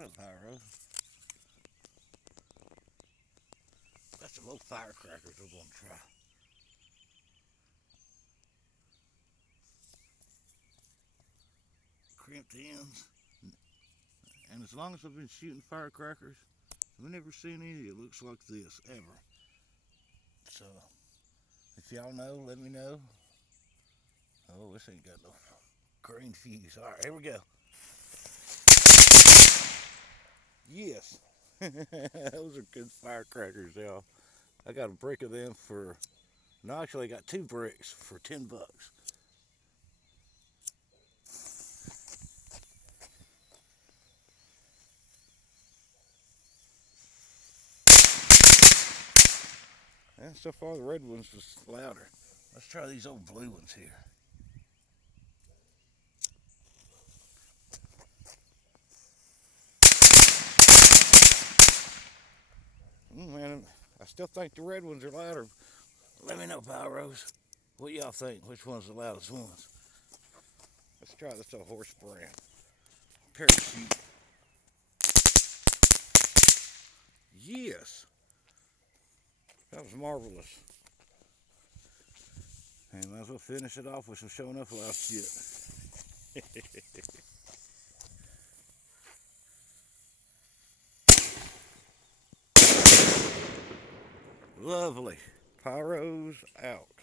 What up, Pyro? Got some old firecrackers we're gonna try. Crimped ends. And as long as I've been shooting firecrackers, I've never seen any that looks like this, ever. So, if y'all know, let me know. Oh, this ain't got no green fuse. Alright, here we go. Yes. Those are good firecrackers, y'all. I got a brick of them for, no, actually I got 2 bricks for $10. And so far the red ones was louder. Let's try these old blue ones here. Man, I still think the red ones are louder. Let me know, Pyros. What y'all think? Which one's the loudest ones? Let's try this old horse brand. Parachute. Yes. That was marvelous. And might as well finish it off with some showing up loud shit. Lovely. Pyros out.